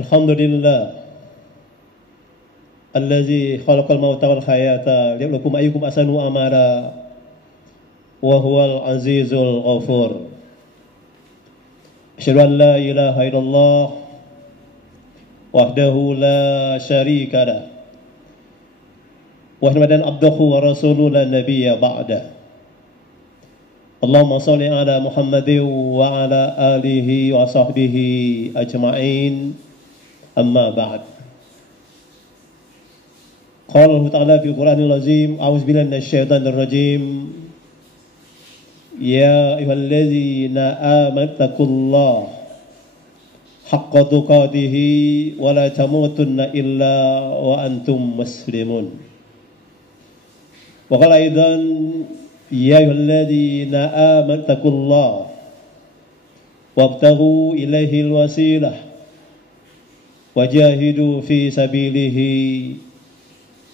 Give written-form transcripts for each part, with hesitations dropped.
Alhamdulillah allazi khalaqal mauta wal hayata liyabluwakum ayyukum ahsanu amala wa huwal azizul ghafur. Asyhadu an la ilaha illallah wahdahu la syarika lah wa asyhadu anna abdahu wa rasuluhu la nabiyya ba'da. Allahumma shalli ala Muhammadin wa ala alihi wa sahbihi ajma'in. Amma ba'd. Qala Allah Ta'ala fi Qur'anil Azim, a'udzu billahi minasy syaithanir rajim. Ya ayyuhalladzina amanu taqullaha haqqa tuqatih wa la tamutunna illa wa antum muslimun. Wa qala aidan ya ayyuhalladzina amanu taqullaha wabtaghu ilaihil wasilah wajahidu fi sabilihi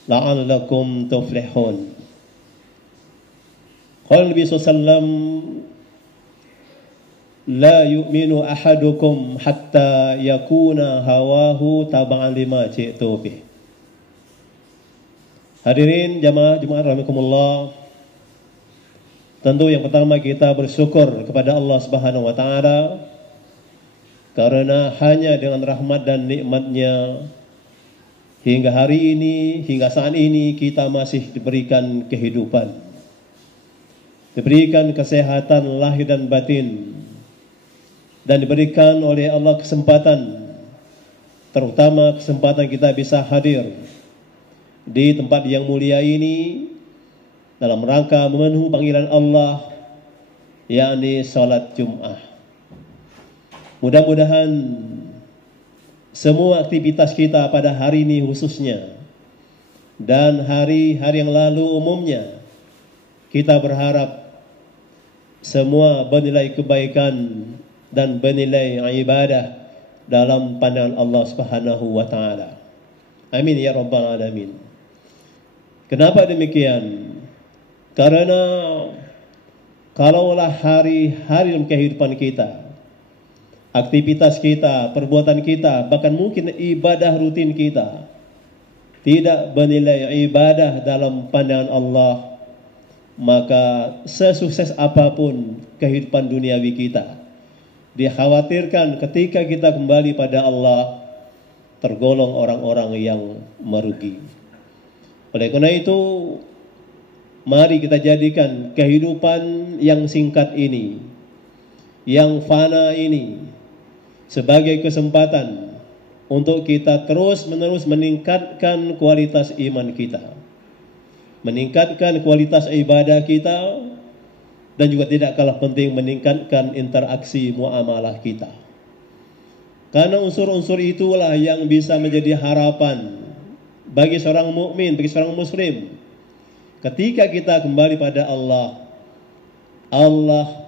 la'allakum tuflihun. Qala Nabi sallallahu la yu'minu ahadukum hatta yakuna hawahu tab'an lima ji'tu bih. Hadirin jamaah Jumat rahimakumullah. Tentu yang pertama kita bersyukur kepada Allah Subhanahu wa taala karena hanya dengan rahmat dan nikmat-Nya hingga hari ini, hingga saat ini kita masih diberikan kehidupan, diberikan kesehatan lahir dan batin, dan diberikan oleh Allah kesempatan, terutama kesempatan kita bisa hadir di tempat yang mulia ini dalam rangka memenuhi panggilan Allah, yakni salat Jum'ah. Mudah-mudahan semua aktivitas kita pada hari ini khususnya dan hari-hari yang lalu umumnya, kita berharap semua bernilai kebaikan dan bernilai ibadah dalam pandangan Allah Subhanahu wa taala. Amin ya rabbal alamin. Kenapa demikian? Karena kalaulah hari-hari dalam kehidupan kita, aktivitas kita, perbuatan kita, bahkan mungkin ibadah rutin kita tidak bernilai ibadah dalam pandangan Allah, maka sesukses apapun kehidupan duniawi kita, dikhawatirkan ketika kita kembali pada Allah tergolong orang-orang yang merugi. Oleh karena itu, mari kita jadikan kehidupan yang singkat ini, yang fana ini, sebagai kesempatan untuk kita terus-menerus meningkatkan kualitas iman kita, meningkatkan kualitas ibadah kita, dan juga tidak kalah penting meningkatkan interaksi muamalah kita. Karena unsur-unsur itulah yang bisa menjadi harapan bagi seorang mukmin, bagi seorang muslim. Ketika kita kembali pada Allah, Allah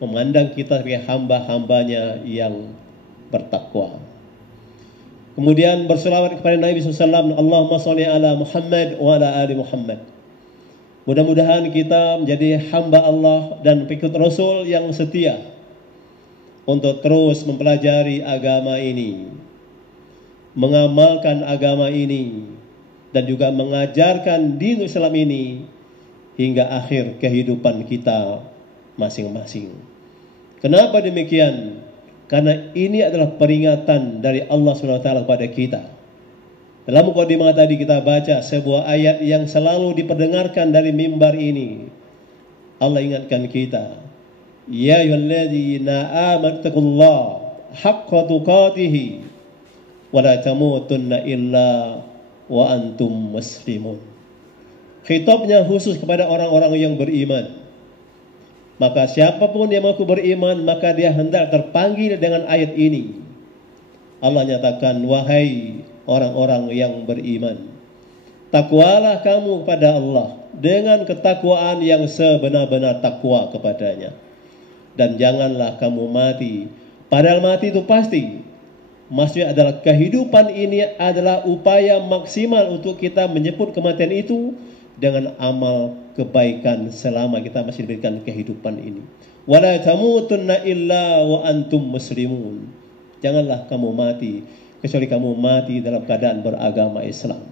memandang kita sebagai hamba-hambanya yang bertakwa. Kemudian berselawat kepada Nabi SAW, Allahumma sholli ala Muhammad wa ala ali Muhammad. Mudah-mudahan kita menjadi hamba Allah dan pengikut Rasul yang setia untuk terus mempelajari agama ini, mengamalkan agama ini, dan juga mengajarkan dinul Islam ini hingga akhir kehidupan kita masing-masing. Kenapa demikian? Karena ini adalah peringatan dari Allah SWT kepada kita. Dalam mukadimah tadi kita baca sebuah ayat yang selalu diperdengarkan dari mimbar ini. Allah ingatkan kita, ya ayyuhalladzina amanu taqullaha haqqa tuqatih wa la tamutunna illa wa antum muslimun. Khitabnya khusus kepada orang-orang yang beriman. Maka siapapun yang mengaku beriman, maka dia hendak terpanggil dengan ayat ini. Allah nyatakan, wahai orang-orang yang beriman, takwalah kamu kepada Allah dengan ketakwaan yang sebenar-benar takwa kepadanya. Dan janganlah kamu mati. Padahal mati itu pasti. Maksudnya adalah kehidupan ini adalah upaya maksimal untuk kita menyebut kematian itu dengan amal kebaikan selama kita masih diberikan kehidupan ini. Wala tamutunna illa wa antum muslimun. Janganlah kamu mati kecuali kamu mati dalam keadaan beragama Islam.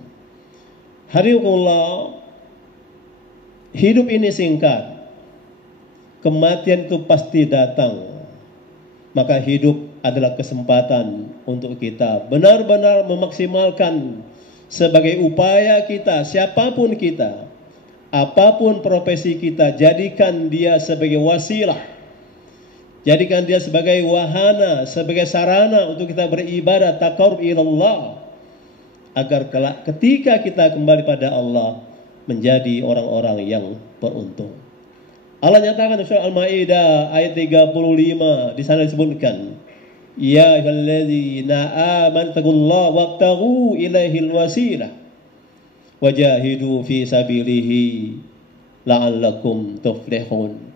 Hadirukumullah, hidup ini singkat. Kematian itu pasti datang. Maka hidup adalah kesempatan untuk kita benar-benar memaksimalkan sebagai upaya kita, siapapun kita, apapun profesi kita, jadikan dia sebagai wasilah. Jadikan dia sebagai wahana, sebagai sarana untuk kita beribadah taqarrub ilallah, agar kelak ketika kita kembali pada Allah menjadi orang-orang yang beruntung. Allah nyatakan surah Al-Maidah ayat 35, di sana disebutkan, ya ayyuhalladzina amanu taqullaha wabtaghu ilaihil wasilah wajahidu fi sabilihi la'allakum tuflihun.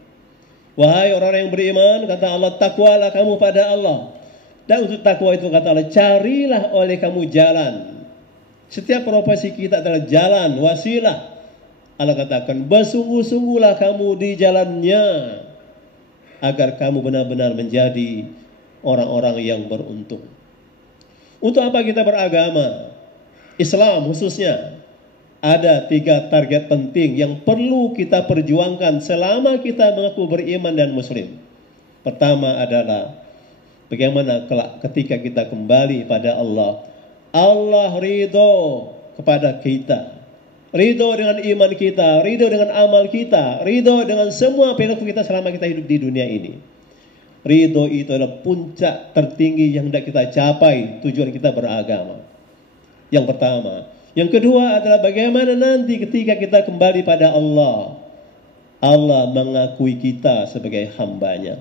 Wahai orang yang beriman, kata Allah, takwalah kamu pada Allah. Dan untuk takwa itu, kata Allah, carilah oleh kamu jalan. Setiap profesi kita adalah jalan, wasilah. Allah katakan, bersungguh-sungguhlah kamu di jalannya, agar kamu benar-benar menjadi orang-orang yang beruntung. Untuk apa kita beragama? Islam khususnya. Ada 3 target penting yang perlu kita perjuangkan selama kita mengaku beriman dan muslim. Pertama adalah bagaimana ketika kita kembali pada Allah, Allah ridho kepada kita, ridho dengan iman kita, ridho dengan amal kita, ridho dengan semua perilaku kita selama kita hidup di dunia ini. Ridho itu adalah puncak tertinggi yang hendak kita capai tujuan kita beragama. Yang pertama. Yang kedua adalah bagaimana nanti ketika kita kembali pada Allah, Allah mengakui kita sebagai hambanya.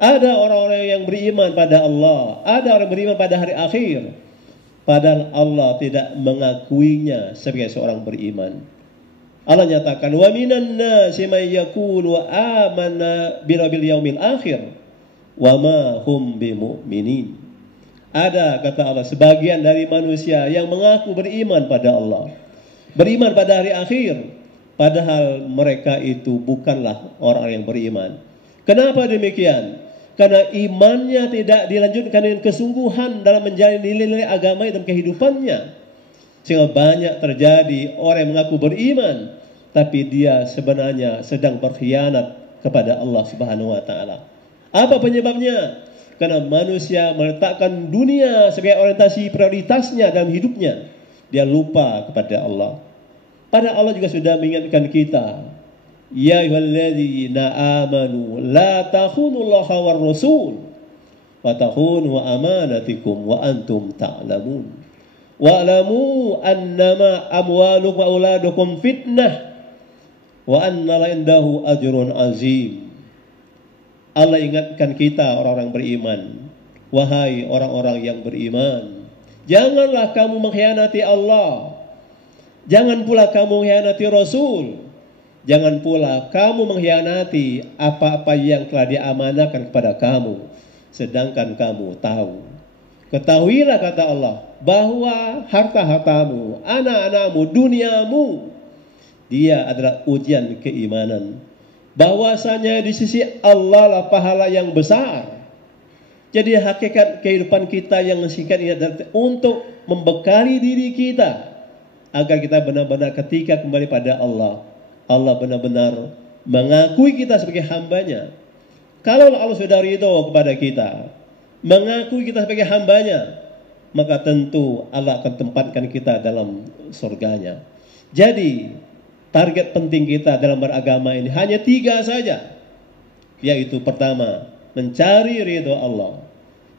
Ada orang-orang yang beriman pada Allah, ada orang beriman pada hari akhir, padahal Allah tidak mengakuinya sebagai seorang beriman. Allah nyatakan, wa minan nasi may yaqulu amanna birabbil yaumil akhir wa ma hum bimu'minin. Ada, kata Allah, sebagian dari manusia yang mengaku beriman pada Allah, beriman pada hari akhir, padahal mereka itu bukanlah orang yang beriman. Kenapa demikian? Karena imannya tidak dilanjutkan dengan kesungguhan dalam menjalani nilai-nilai agama dalam kehidupannya. Sehingga banyak terjadi orang yang mengaku beriman, tapi dia sebenarnya sedang berkhianat kepada Allah Subhanahu wa Ta'ala. Apa penyebabnya? Karena manusia meletakkan dunia sebagai orientasi prioritasnya dalam hidupnya. Dia lupa kepada Allah. Padahal Allah juga sudah mengingatkan kita. Ya ayyuhalladzina amanu la takhunullaha war rasul wa takhunu amanatikum wa antum ta'lamun. Wa'lamu annama amwalukum wa auladukum fitnah wa anna la indahu ajrun azim. Allah ingatkan kita orang-orang beriman. Wahai orang-orang yang beriman, janganlah kamu mengkhianati Allah. Jangan pula kamu mengkhianati Rasul. Jangan pula kamu mengkhianati apa-apa yang telah diamanahkan kepada kamu, sedangkan kamu tahu. Ketahuilah, kata Allah, bahwa harta-hartamu, anak-anakmu, duniamu, dia adalah ujian keimanan. Bahwasanya di sisi Allah lah pahala yang besar. Jadi hakikat kehidupan kita yang singkat ini adalah untuk membekali diri kita agar kita benar-benar ketika kembali pada Allah, Allah benar-benar mengakui kita sebagai hambanya. Kalau Allah sudah ridho kepada kita, mengakui kita sebagai hambanya, maka tentu Allah akan tempatkan kita dalam surganya. Jadi target penting kita dalam beragama ini hanya 3 saja. Yaitu pertama, mencari ridho Allah.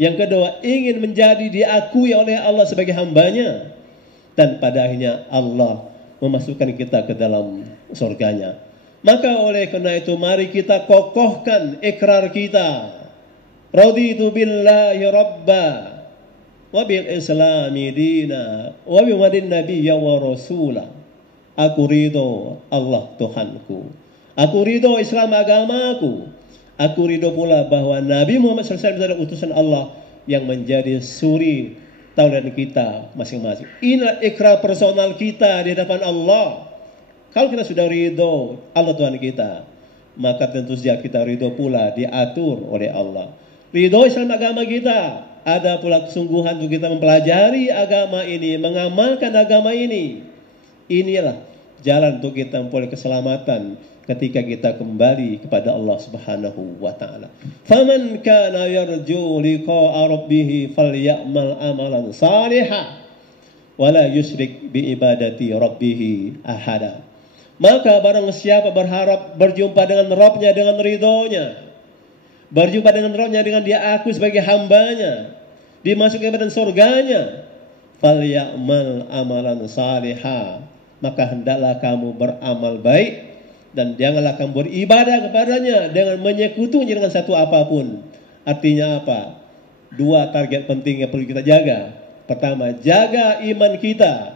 Yang kedua, ingin menjadi diakui oleh Allah sebagai hambanya. Dan pada akhirnya Allah memasukkan kita ke dalam surganya. Maka oleh karena itu mari kita kokohkan ikrar kita. Raditu billahi rabba wa bil islami dina wa bi muhammadin nabiyya wa rasulah. Aku ridho Allah Tuhanku. Aku ridho Islam agamaku. Aku ridho pula bahwa Nabi Muhammad SAW adalah utusan Allah yang menjadi suri tauladan kita masing-masing. Inilah ikrar personal kita di hadapan Allah. Kalau kita sudah ridho Allah Tuhan kita, maka tentu saja kita ridho pula diatur oleh Allah. Ridho Islam agama kita, ada pula kesungguhan untuk kita mempelajari agama ini, mengamalkan agama ini. Inilah jalan untuk kita memperoleh keselamatan ketika kita kembali kepada Allah Subhanahu wa taala. Faman kana yarju liqa'a rabbih falyamal amalan salihan wala yusyrik bi ibadati rabbih ahada. Maka barang siapa berharap berjumpa dengan Rabbnya dengan ridhonya, berjumpa dengan Rabbnya dengan dia aku sebagai hambanya, dimasukkan ke surganya, falyamal amalan salihah, maka hendaklah kamu beramal baik dan janganlah kamu beribadah kepadanya dengan menyekutunya dengan satu apapun. Artinya apa? Dua target penting yang perlu kita jaga. Pertama, jaga iman kita,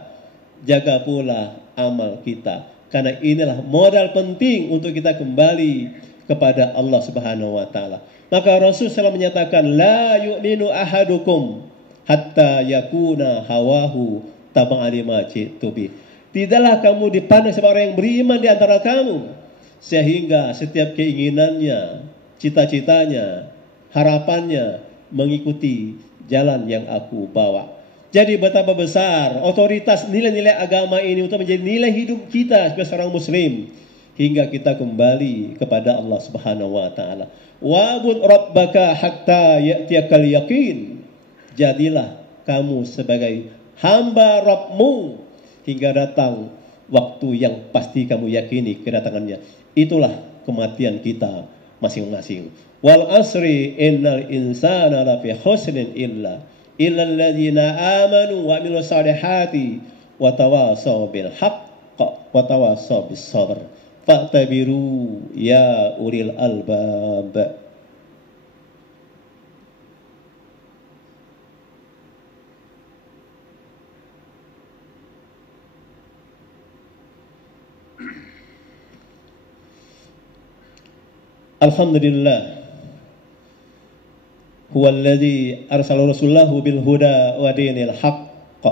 jaga pula amal kita. Karena inilah modal penting untuk kita kembali kepada Allah Subhanahu wa taala. Maka Rasul SAW menyatakan, la yu'minu ahadukum hatta yakuna hawahu taba'an lima ji'tu bih. Tidaklah kamu dipandang sebagai orang yang beriman di antara kamu, sehingga setiap keinginannya, cita-citanya, harapannya mengikuti jalan yang aku bawa. Jadi betapa besar otoritas nilai-nilai agama ini untuk menjadi nilai hidup kita sebagai seorang muslim hingga kita kembali kepada Allah Subhanahu wa taala. Wa'bud rabbaka hatta ya'tiyakal yaqin. Jadilah kamu sebagai hamba Rabbmu hingga datang waktu yang pasti kamu yakini kedatangannya. Itulah kematian kita masing-masing. Wal asri innal insana lafi khusrin illa alladzina amanu wa amilus salihati wa tawasaw bil haqq wa tawasaw bis sabr. Fa'tabiru ya ulil albab. Alhamdulillah, huwa alladhi arsala rasulahu bil huda wa dinil haqq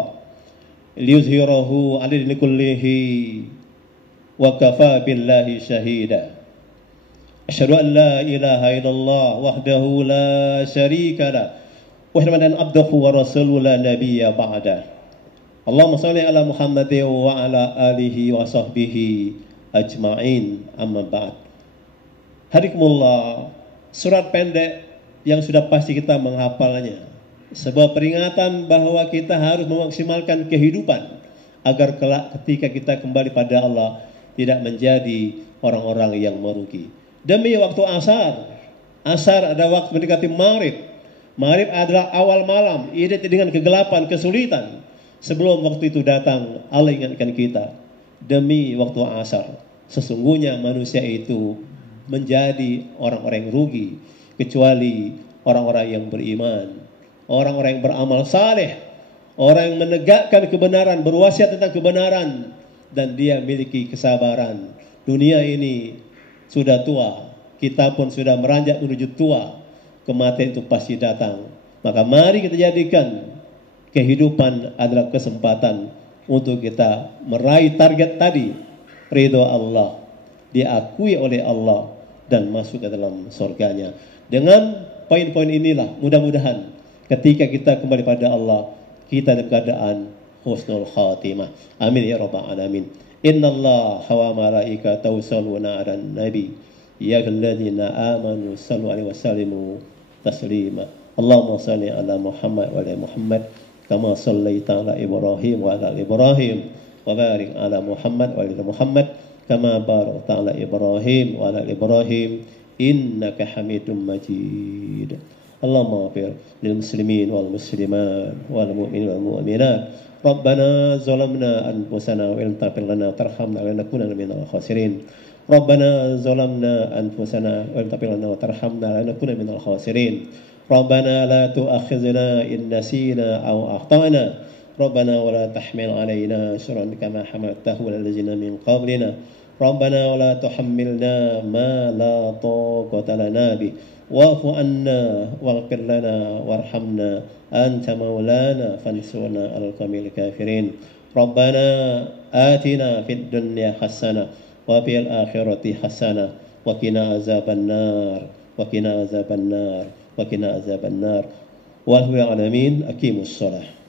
liyuzhirahu 'ala dini kullihi wa kafa billahi shahida. Asyhadu an la ilaha illallah wahdahu la syarika lah wa asyhadu anna abdahu wa rasuluhu la nabiyya ba'da. Allahumma shalli ala Muhammadin wa ala alihi wa sahbihi ajma'in, amma ba'd. Hadikumullah, surat pendek yang sudah pasti kita menghafalnya. Sebuah peringatan bahwa kita harus memaksimalkan kehidupan agar kelak ketika kita kembali pada Allah tidak menjadi orang-orang yang merugi. Demi waktu asar. Asar ada waktu mendekati maghrib. Maghrib adalah awal malam, identik dengan kegelapan, kesulitan. Sebelum waktu itu datang, Allah ingatkan kita. Demi waktu asar, sesungguhnya manusia itu menjadi orang-orang yang rugi, kecuali orang-orang yang beriman, orang-orang yang beramal saleh, orang yang menegakkan kebenaran, berwasiat tentang kebenaran, dan dia memiliki kesabaran. Dunia ini sudah tua, kita pun sudah meranjak menuju tua, kematian itu pasti datang. Maka mari kita jadikan kehidupan adalah kesempatan untuk kita meraih target tadi, ridho Allah, diakui oleh Allah dan masuk ke dalam surganya. Dengan poin-poin inilah mudah-mudahan ketika kita kembali pada Allah, kita dalam keadaan husnul khatimah. Amin ya rabbal alamin. Innallaha wa malaikatahu yusholluna 'alan nabi ya ayyuhalladzina amanu shallu 'alaihi wa sallimu taslima. Allahumma shalli ala Muhammad wa ala Muhammad kama shallaita ala Ibrahim wa ala Ibrahim wa barik ala Muhammad wa ala Muhammad kama barakta ala Ibrahim wa ala Ibrahim innaka Hamidum Majid. Allahumma ighfir lil muslimin wal muslimat wal mu'minin wal mu'minat. Rabbana zalamna anfusana wa in taghfir lana tarhamna lanakunanna minal khasirin. Rabbana zalamna anfusana wa in taghfir lana wa tarhamna lanakunanna minal khasirin. Rabbana la tu'akhizna in nasina aw akhtana. Rabbana wa la tahmil alaina syurran kama hamaltahu 'alal ladzina min qablina. Rabbana wa la tuhammilna ma la taqata lana bi wa'fu 'anna waghfir lana warhamna anta maulana fansurna 'alal qawmil kafirin. Rabbana atina fid dunya hasanah wa fil akhirati hasanah wa qina azabannar wa qina azabannar wa qina azabannar. Wallahu a'lam. Aqimus shalah.